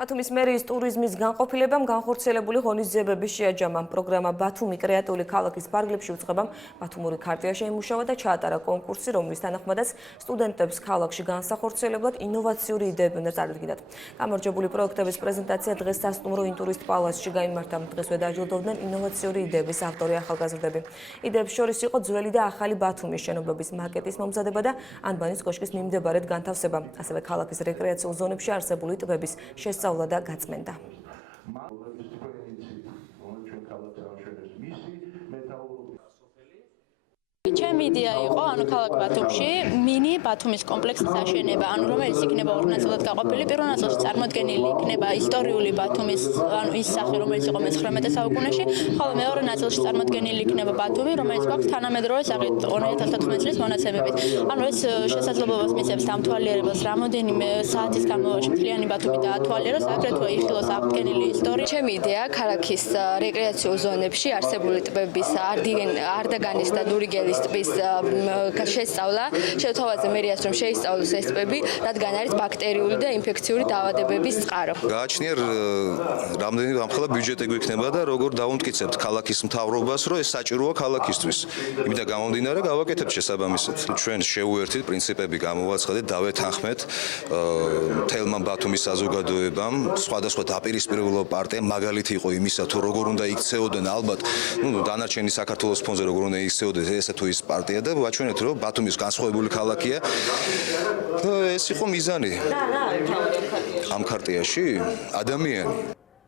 ბათუმის მერიის ტურიზმის განყოფილებამ განხორციელებული ღონისძიებების შეაჯამა. პროგრამა ბათუმი კრეატიული ქალაქის ფარგლებში უწყებამ ბათუმური ქარტია შეიმუშავა და ჩაატარა კონკურსი, რომლის თანახმადაც სტუდენტებს ქალაქში განსახორციელებლად ინოვაციური იდეები უნდა წარადგინათ. გამარჯვებული პროექტების პრეზენტაცია დღეს სასტუმრო ინტურისტ პალასში გაიმართა. დღესვე დაჯილდოვდნენ ინოვაციური იდეების ავტორი ახალგაზრდები. იდეებს შორის იყო ძველი და ახალი ბათუმის შენობების მაკეტის მომზადება და ანბანის კოშკის მიმდებარედ განთავსება. ასევე ქალაქის რეკრეაციულ ზონებში არსებული ტბების შესწავლა და გაწმენდა. ჩემი იდეა იყო, ქალაქ ბათუმში მინი ბათუმის კომპლექსის აშენება, რომელიც იქნება ორ ნაწილად გაყოფილი. პირველ ნაწილში წარმოდგენილი იქნება ისტორიული ბათუმის, ის სახე, რომელიც იყო მე-19 საუკუნეში, ხოლო მეორე ნაწილში წარმოდგენილი იქნება ბათუმი, რომელიც გვაქვს თანამედროვე სახით 2014 წლის მონაცემებით. ეს შესაძლებლობას მისცემს დამთვალიერებას, რამოდენიმე საათის განმავლობაში მთლიანი ბათუმი დაათვალიეროს, აგრეთვე იხილოს აღდგენილი ისტორია. ჩემი იდეა ქალაქის რეკრეაციულ ზონებში არსებული ტბების არდაგანის და დურიგელის ტბის შესწავლა, შეთავაზა მერიას რომ შეისწავლოს ეს ტბები, რადგან არის ბაქტერიული და ინფექციური დაავადებების წყარო. გააჩნია რამდენი ამხელა ბიუჯეტი გვექნება და როგორ დავუმტკიცებთ ქალაქის მთავრობას, რომ ეს საჭიროა ქალაქისთვის. იმით გამომდინარე გავაკეთებთ შესაბამისად. ჩვენ შევუერთდით პრინციპები, გამოვაცხადეთ, დავეთანხმეთ მთელმა ბათუმის საზოგადოებამ, სხვადასხვა დაპირისპირებულო პარტიამ, მაგალითი იყო იმისა, თუ როგორ უნდა იქცეოდნენ ალბათ, დანარჩენი საქართველოს ფონზე როგორ უნდა იქცეოდნენ ესა თუ ის პარტია და ვაჩვენეთ, რომ ბათუმის განსხვავებული ქალაქია. ეს იყო მიზანი. ამ ქარტიაში ადამიანი